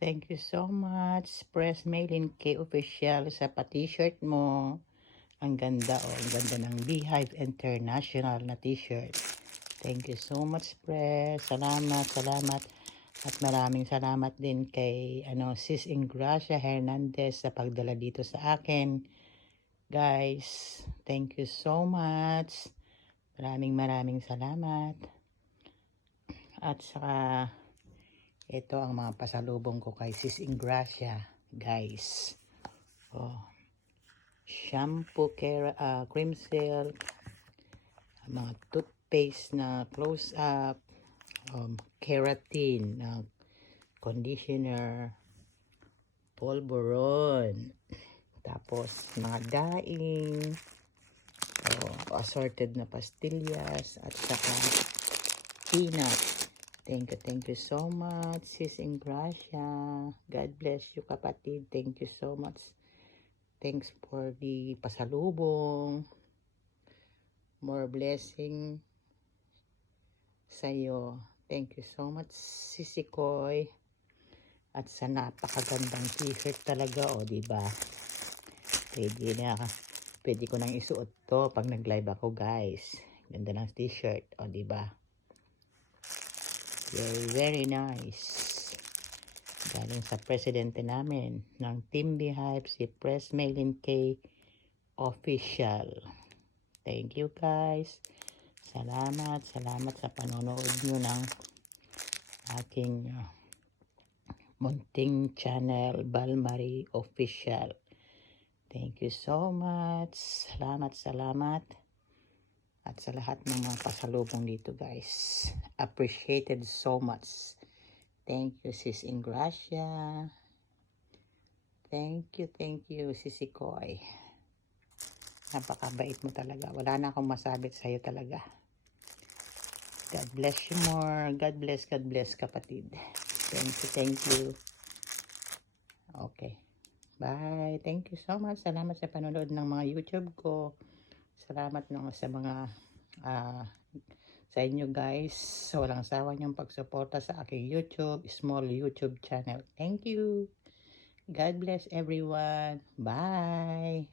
Thank you so much, Press Maylin K Official, sa pa-t-shirt mo. Ang ganda, oh. Ang ganda ng Beehive International na t-shirt. Thank you so much, Press. Salamat, salamat. At maraming salamat din kay Sis Ingracia Hernandez sa pagdala dito sa akin. Guys, thank you so much. Maraming salamat. At saka ito ang mga pasalubong ko kay Sis Ingracia, guys. Oh, shampoo, cream silk, mga toothpaste na close up, keratin, conditioner, polvoron, tapos mga daing, assorted na pastillas, at saka peanut. Thank you so much, Sis Ingracia. God bless you, kapatid. Thank you so much. Thanks for the pasalubong. More blessing sa'yo. Thank you so much, Sisi Koy. At sa napakagandang t-shirt talaga, diba? Pwede ko nang isuot to pag nag-live ako, guys. Ganda ng t-shirt, diba? Very nice. Galing sa presidente namin ng Team Beehive, si Press Maylin K Official. Thank you, guys. Salamat sa panonood nyo ng aking munting channel, Balmarie Official. Thank you so much. Salamat. At sa lahat ng mga pasalubong dito, guys. Appreciated so much. Thank you, Sis Ingracia. Thank you, Sisi Koy. Napakabait mo talaga. Wala na akong masabit sa'yo talaga. God bless you more. God bless, kapatid. Thank you. Okay. Bye. Thank you so much. Salamat sa panonood ng mga YouTube ko. Salamat sa mga sa inyo, guys. Sa walang sawa niyong pagsuporta sa aking YouTube, small YouTube channel. Thank you. God bless everyone. Bye.